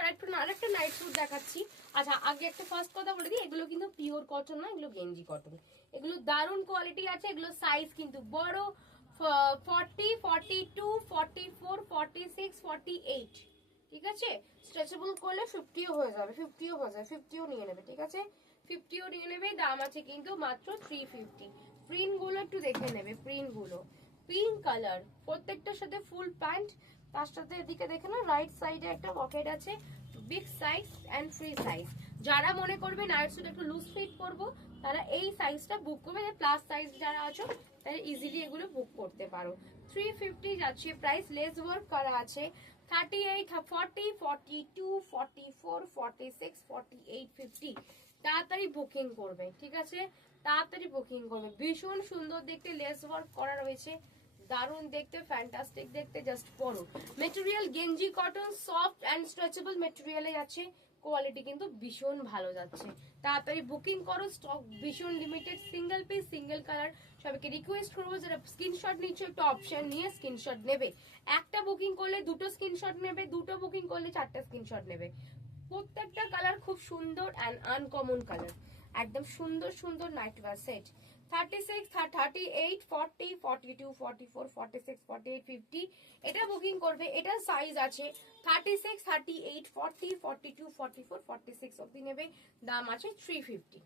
আরেকটা night sweet দেখাচ্ছি। আচ্ছা আগে একটা ফার্স্ট কথা বলে দিই, এগুলো কিন্তু পিওর কটন না, এগুলো গেঞ্জি কটন। এগুলো দারুণ কোয়ালিটি আছে। এগুলো সাইজ কিন্তু বড়, 40, 42, 44, 46, 48, ঠিক আছে। স্ট্রেচেবল করলে 50ও হয়ে যাবে, 50ও হয়ে যাবে, 50ও নিয়ে নেবে, ঠিক আছে। 50ও নিয়ে নেবে। দাম আছে কিন্তু মাত্র 350। প্রিন্ট গুলো একটু দেখে নেবে, প্রিন্ট গুলো পিঙ্ক কালার, প্রত্যেকটার সাথে ফুল প্যান্ট। তার সাথে এদিকে দেখে না রাইট সাইডে একটা পকেট আছে, big size and free size. যারা মনে করবে নাইট স্যুট একটু লুজ ফিট করবো, তারা এই সাইজটা বুক করবে। প্লাস সাইজ যারা আছো তারা ইজিলি এগুলো বুক করতে পারো। 350 যাচ্ছে প্রাইস, লেস ওয়ার্ক করা আছে। 38, 40, 42, 44, 46, 48, 50 তাড়াতাড়ি বুকিং করবে, ঠিক আছে। তাড়াতাড়ি বুকিং করবে। ভীষণ সুন্দর দেখতে, লেস ওয়ার্ক করা রয়েছে, দারুণ দেখতে, ফ্যান্টাস্টিক দেখতে। জাস্ট পরো। মেটেরিয়াল গেঞ্জি কটন, সফট অ্যান্ড স্ট্রেচেবল মেটেরিয়ালে যাচ্ছে, কোয়ালিটি কিন্তু ভীষণ ভালো যাচ্ছে। তাড়াতাড়ি বুকিং করো, স্টক ভীষণ limited, single piece single colour. সবাইকে রিকোয়েস্ট করবো যারা স্ক্রিনশট নিচ্ছে একটু অপশন নিয়ে স্ক্রিনশট নেবে। একটা বুকিং করলে দুটো স্ক্রিনশট নেবে, দুটো বুকিং করলে 4টা স্ক্রিনশট নেবে। প্রত্যেকটা কালার খুব সুন্দর অ্যান্ড আনকমন কালার, একদম সুন্দর সুন্দর নাইটওয়্যার সেট। 36, 38, 40, 42, 44, 46, 48, 50 এটা বুকিং করবে। এটা সাইজ আছে 36, 38, 40, 42, 44, 46 অব্দি নেবে। দাম আছে 350।